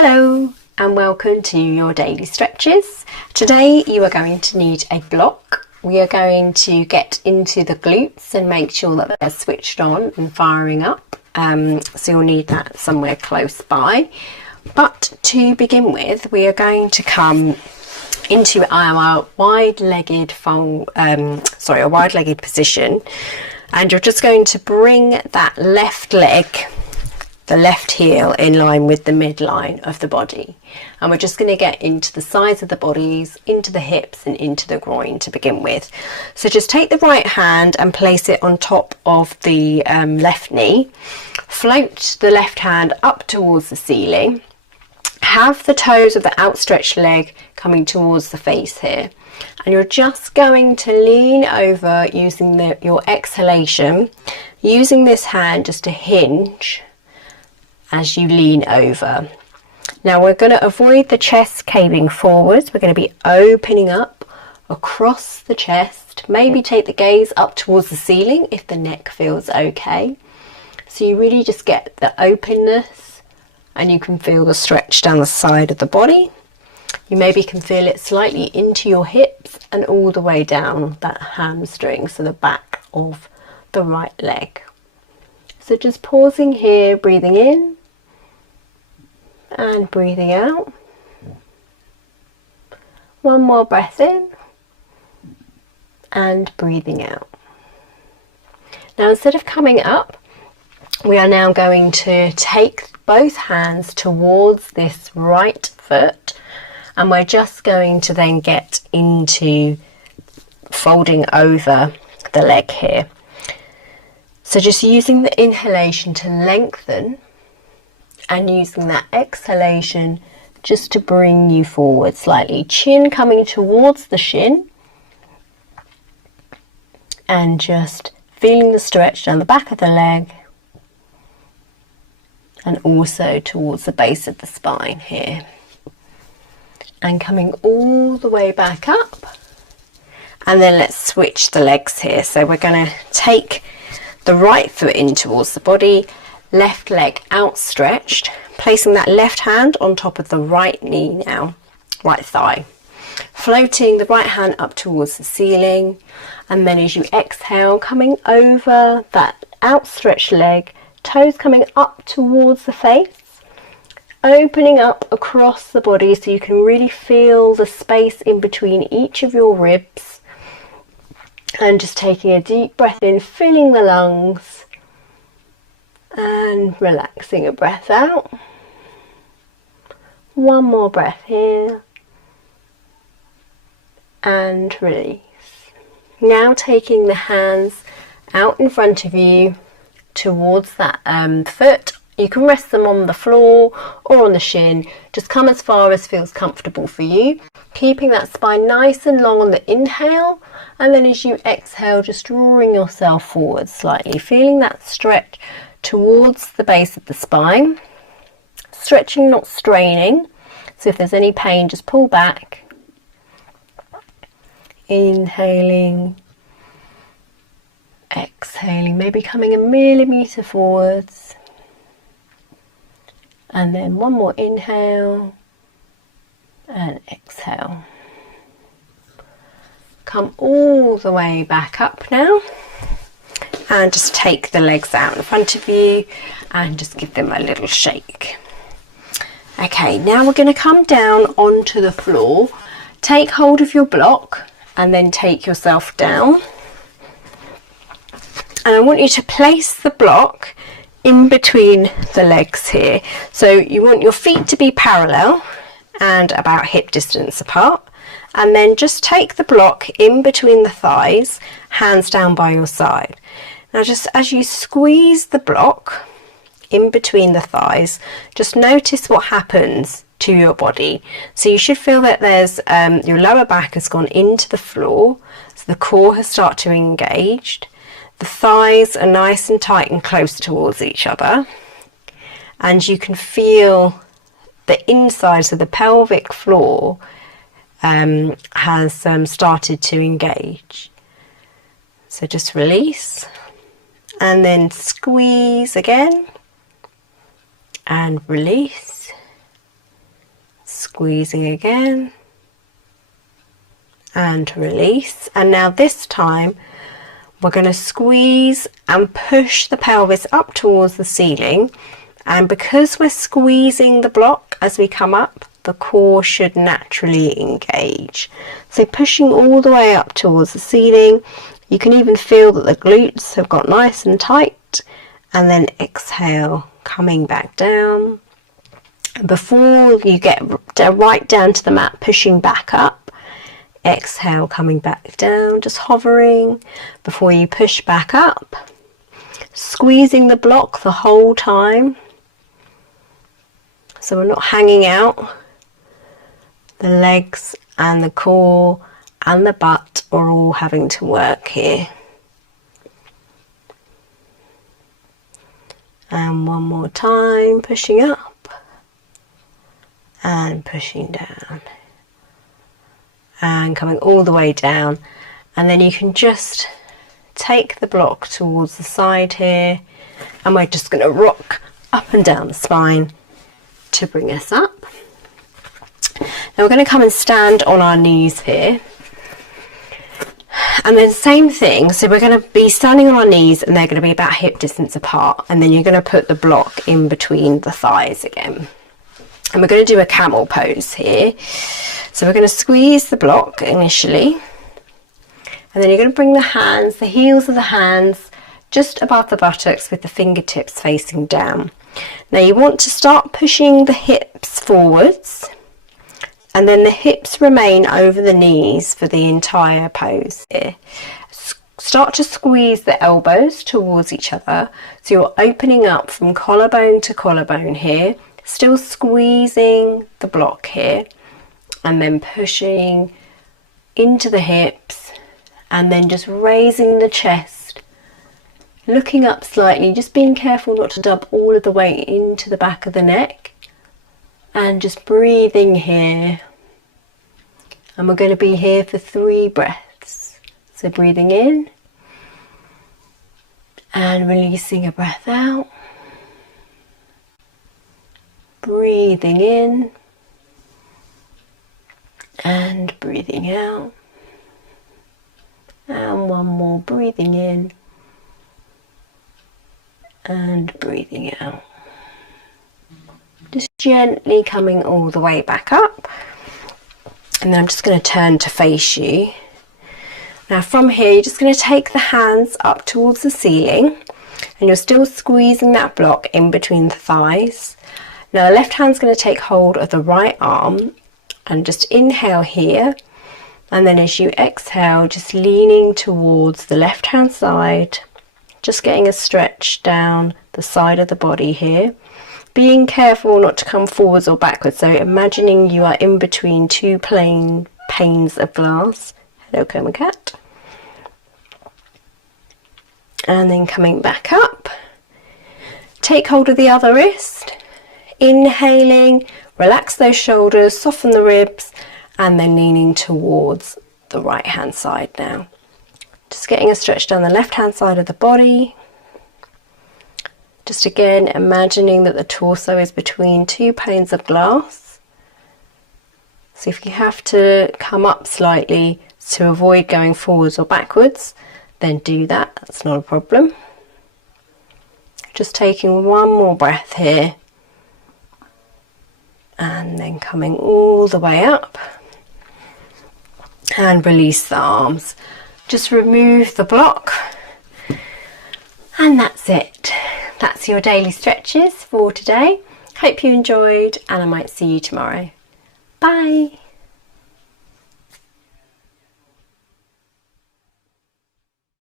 Hello and welcome to your daily stretches. Today you are going to need a block. We are going to get into the glutes and make sure that they're switched on and firing up. So you'll need that somewhere close by. But to begin with, we are going to come into our wide-legged position, and you're just going to bring that left leg, the left heel, in line with the midline of the body, and we're just going to get into the sides of the bodies, into the hips and into the groin to begin with. So just take the right hand and place it on top of the left knee, float the left hand up towards the ceiling, have the toes of the outstretched leg coming towards the face here, and you're just going to lean over using your exhalation, using this hand just to hinge as you lean over. Now we're going to avoid the chest caving forwards. We're going to be opening up across the chest. Maybe take the gaze up towards the ceiling if the neck feels okay. So you really just get the openness, and you can feel the stretch down the side of the body. You maybe can feel it slightly into your hips and all the way down that hamstring, so the back of the right leg. So just pausing here, breathing in and breathing out. One more breath in and breathing out. Now instead of coming up, we are now going to take both hands towards this right foot, and we're just going to then get into folding over the leg here. So just using the inhalation to lengthen and using that exhalation just to bring you forward slightly. Chin coming towards the shin and just feeling the stretch down the back of the leg and also towards the base of the spine here. And coming all the way back up. And then let's switch the legs here. So we're going to take the right foot in towards the body, left leg outstretched, placing that left hand on top of the right knee now, right thigh. Floating the right hand up towards the ceiling, and then as you exhale, coming over that outstretched leg, toes coming up towards the face, opening up across the body so you can really feel the space in between each of your ribs, and just taking a deep breath in, filling the lungs and relaxing a breath out. One more breath here and release. Now taking the hands out in front of you towards that foot. You can rest them on the floor or on the shin. Just come as far as feels comfortable for you. Keeping that spine nice and long on the inhale, and then as you exhale, just drawing yourself forward slightly, feeling that stretch towards the base of the spine. Stretching, not straining. So if there's any pain, just pull back. Inhaling. Exhaling, maybe coming a millimetre forwards. And then one more inhale and exhale. Come all the way back up now, and just take the legs out in front of you and just give them a little shake. Okay, now we're going to come down onto the floor. Take hold of your block and then take yourself down. And I want you to place the block in between the legs here. So you want your feet to be parallel and about hip distance apart, and then just take the block in between the thighs, hands down by your side. Now just as you squeeze the block in between the thighs, just notice what happens to your body. So you should feel that there's your lower back has gone into the floor, so the core has started to engage. The thighs are nice and tight and close towards each other, and you can feel the insides of the pelvic floor has started to engage. So just release and then squeeze again and release squeezing again, and release. And now this time we're going to squeeze and push the pelvis up towards the ceiling, and because we're squeezing the block as we come up, the core should naturally engage. So pushing all the way up towards the ceiling, you can even feel that the glutes have got nice and tight, and then exhale, coming back down. And before you get right down to the mat, pushing back up, exhale, coming back down, just hovering before you push back up, squeezing the block the whole time, so we're not hanging out. The legs and the core and the butt are all having to work here. And one more time, pushing up and pushing down and coming all the way down. And then you can just take the block towards the side here, and we're just going to rock up and down the spine to bring us up. Now we're going to come and stand on our knees here, and then same thing, so we're going to be standing on our knees and they're going to be about hip distance apart, and then you're going to put the block in between the thighs again, and we're going to do a camel pose here. So we're going to squeeze the block initially, and then you're going to bring the hands, the heels of the hands, just above the buttocks with the fingertips facing down. Now you want to start pushing the hips forwards, and then the hips remain over the knees for the entire pose here. Start to squeeze the elbows towards each other, so you're opening up from collarbone to collarbone here, still squeezing the block here, and then pushing into the hips, and then just raising the chest, looking up slightly, just being careful not to dump all of the weight into the back of the neck, and just breathing here. And we're going to be here for 3 breaths. So breathing in and releasing a breath out. Breathing in and breathing out. And one more, breathing in and breathing out. Just gently coming all the way back up. And then I'm just going to turn to face you. Now from here, you're just going to take the hands up towards the ceiling, and you're still squeezing that block in between the thighs. Now the left hand's going to take hold of the right arm, and just inhale here, and then as you exhale, just leaning towards the left hand side, just getting a stretch down the side of the body here. Being careful not to come forwards or backwards, so imagining you are in between 2 plain panes of glass. Hello, coma cat. And then coming back up, take hold of the other wrist, inhaling, relax those shoulders, soften the ribs, and then leaning towards the right hand side now. Just getting a stretch down the left hand side of the body. Just again imagining that the torso is between 2 panes of glass. So if you have to come up slightly to avoid going forwards or backwards, then do that, that's not a problem. Just taking one more breath here, and then coming all the way up, and release the arms. Just remove the block, and that's it. That's your daily stretches for today. Hope you enjoyed, and I might see you tomorrow. Bye.